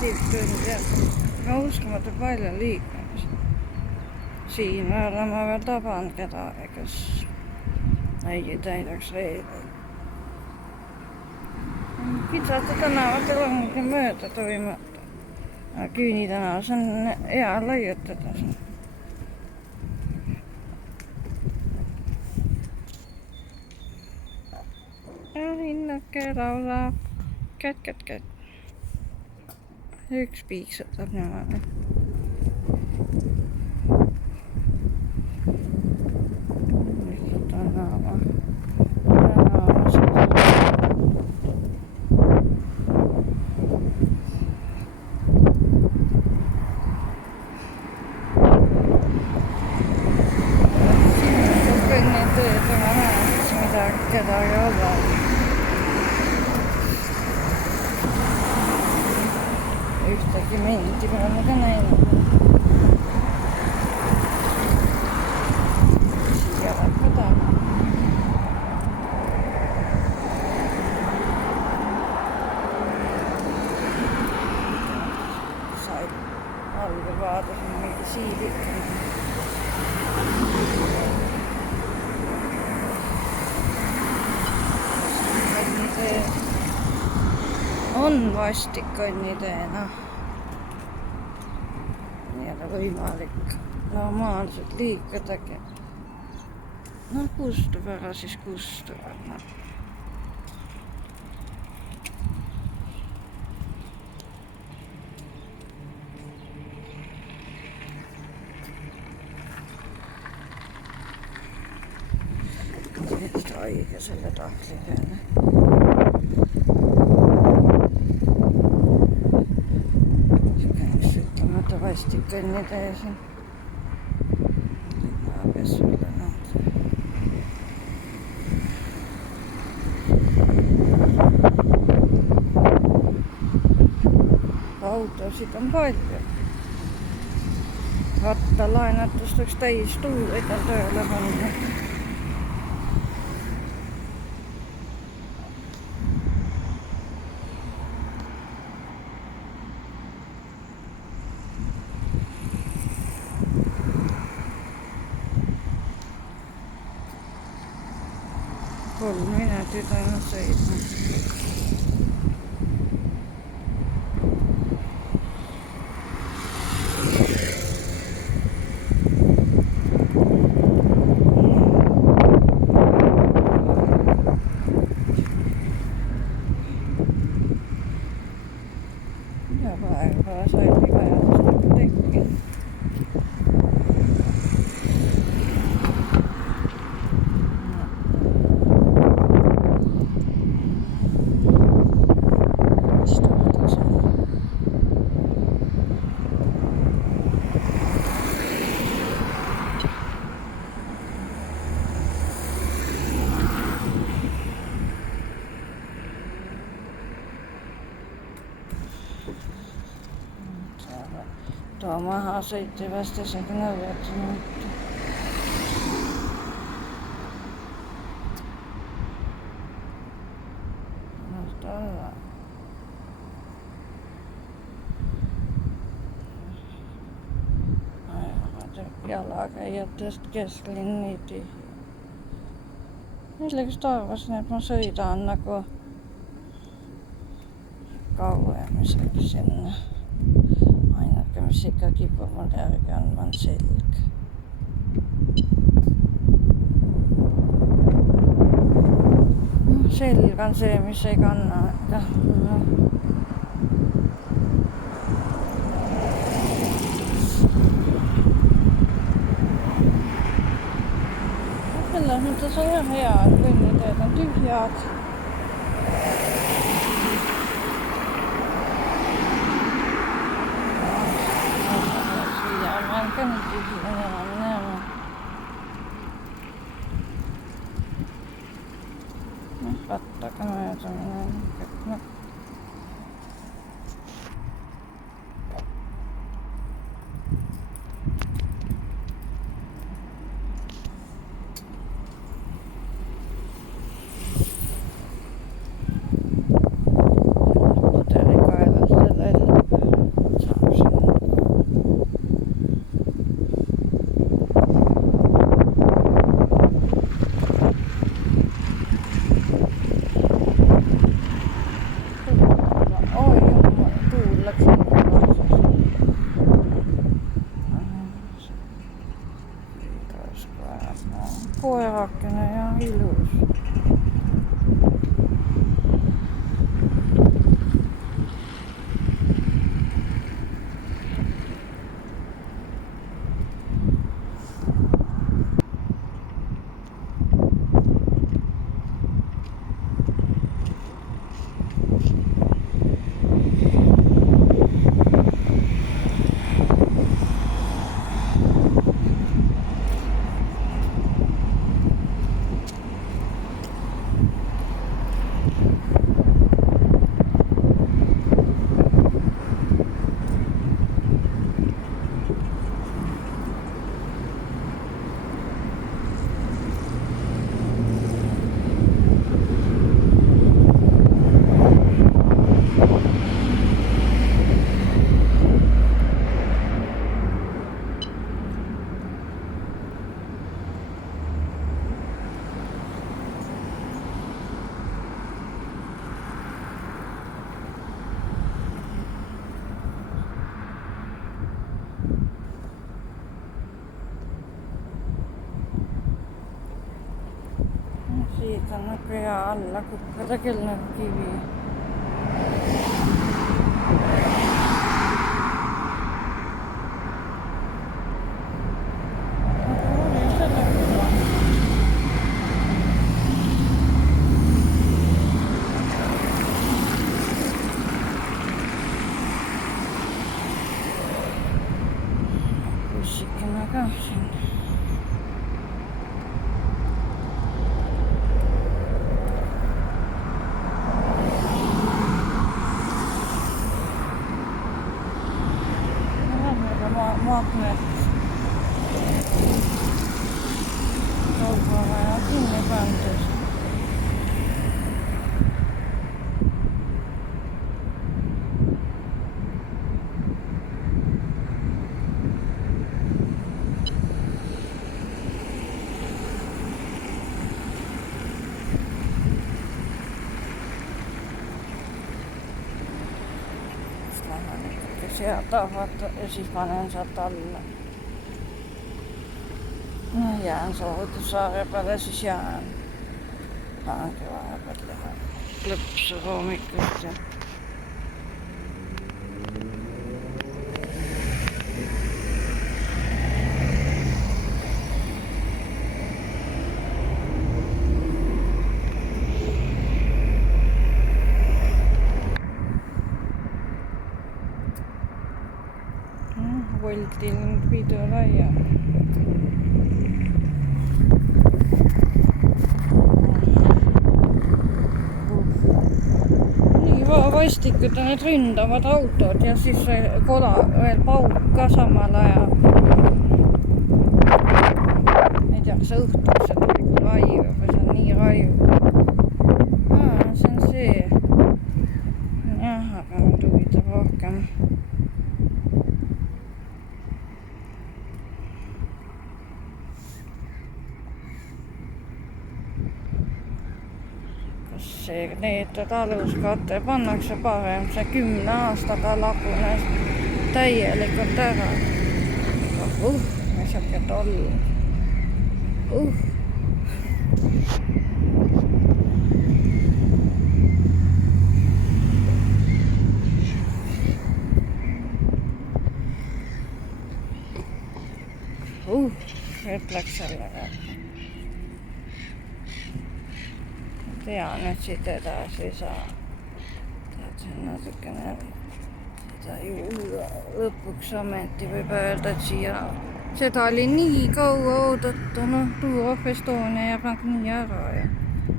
tundi ja ma uskumatu palju liikumist. Siin verran ma veel taban kedagi, kes ei täidaks reegleid. Kitsate tänavatel ongi mööda toimata. Küüni tänavas on hea laiutada. Ja linnake laulab kätt. Üks piiksutab niimoodi. Kedagi olla. Ühtegi minti me oleme ka näinud. Siia läheb ka täna. Sai algul vaadasin mingi siidid. On vastik kõnniteena. Ei ole võimalik normaalselt liikudagi. No kustub ära, siis kustub. Haige selle tahtliga. Vastik kõnnitee siin. Naabes sulle nad. Autosid on palju. Rattalaenatust võiks täis tuuridel tööle panna. Kolm minutit ainult sõitma. Ja praegu saimi vajadust tekki. Tuo maha sõiti vast isegi nõuetamata. Alla. Jalakäijatest kesklinn nii tihti. Millegi arvasin, et ma sõidan nagu kauem isegi sinna. Ainuke, mis ikka kipub mul järgi on selg. Selg on see, mis ei kanna. Selles mõttes on jah hea, et kõnniteed on tühjad. Ka nii tühja enam näeme. Rattaga mööda minna. Pudelikaelast jälle koerakene ja ilus. Siitä on näköjään alla kukkata kivi. Pussikina kanssa. Magnet. Kaukaa ja kiinni panteessa. Sieltä ovat esipanensa tällä. No jään Soutusaaren päälle siis jään. Hankevaa päälle. Klepsoroomikkoista. Voltin pidolla ja niin vastikko need ründavad autod ja siis kola veel paukka samalla ja ei tea kas õhtuks see tuli kui raiu või see on nii raiu. See on see jah, aga nüüd huvitab rohkem need taluskate pannakse parem, see 10 aastaga lagunes täielikult ära. Siuke toll. Ütleks sellega. Tean, et siit edasi ei saa. Tead, see on natukene seda ju lõpuks ometi võib öelda, et siia seda oli nii kaua oodata, noh, Tour of Estonia jääb nagu nii ära ja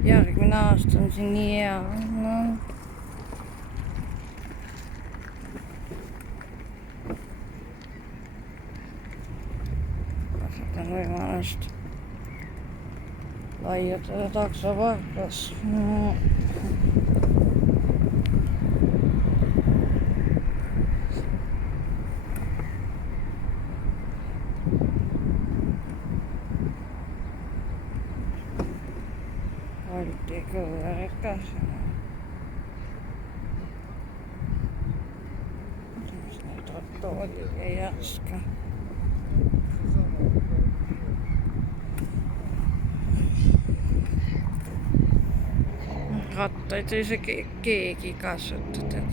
järgmine aasta on siin nii hea, noh. Kasutan võimalust laiutada taksoparklas. Oltiin kõverit kanssa. Tässä nyt oli järskä. rattaid ei saa keegi kasutada.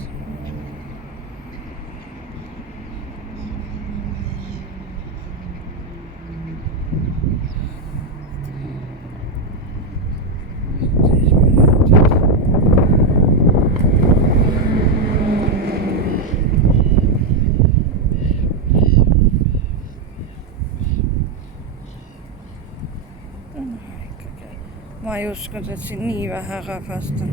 Ma ei uskunud, et siin nii vähe rahvast on.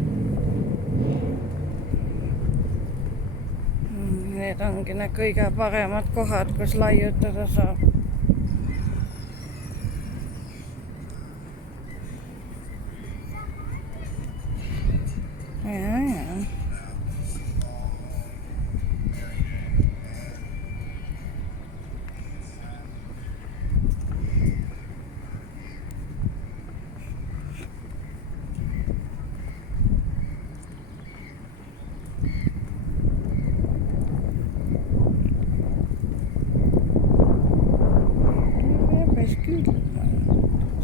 Need ongi need kõige paremad kohad, kus laiutada saab. Ja.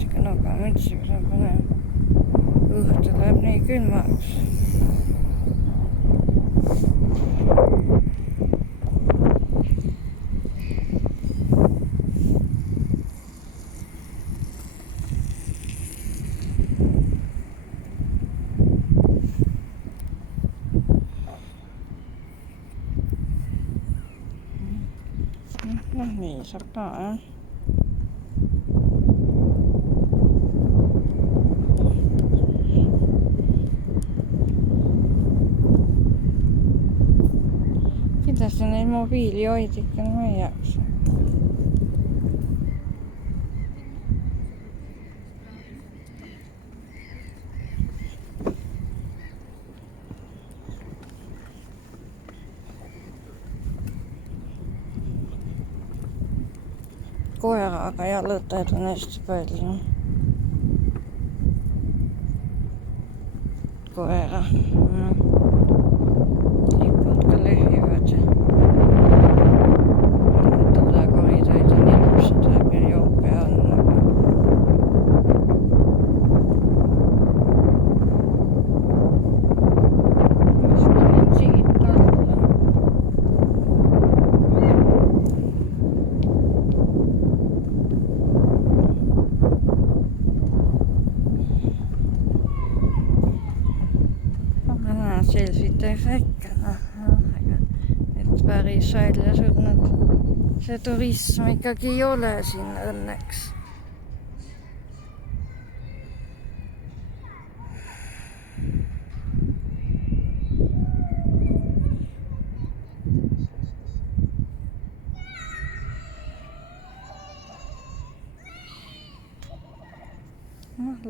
Siuke nogamüts, mis on põnev. Õhtu läheb nii külmaks. Noh, nii saab ka, jah. Kindlasti neid mobiilihoidlikke ma ei jaksa. Koeraga jalutajaid on hästi palju. Koera. Lipud ka lehvivad. Tulekoridorid on ilusad, aga joope on. Mis panen siit alla? Selfitakse ikka, et päris välja surnud see turism ikkagi ei ole siin õnneks.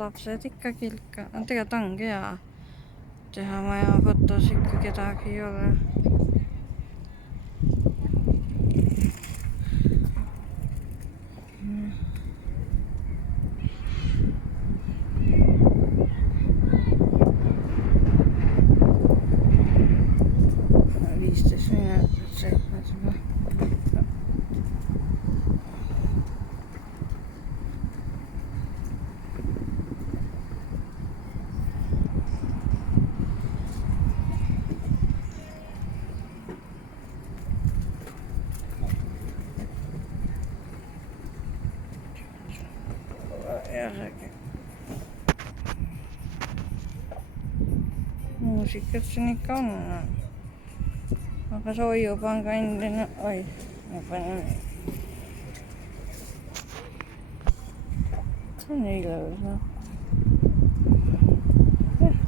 Lapsed ikkagi ilka, tegelikult ongi hea teha maja fotos, ikka kedagi ei ole. Muusikat siin ikka on. Aga see hoiupanga endine, oi, ma panen. See on ilus, noh.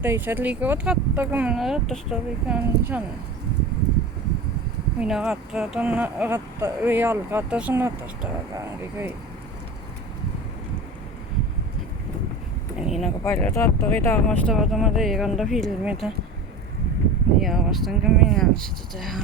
Teised liiguvad rattaga, mõne ratastooliga nii see on. Minu rattad on või jalgratas on ratastooliga, ongi kõik. Ja nii nagu paljud ratturid armastavad oma teekonda filmida. Nii armastan ka mina seda teha.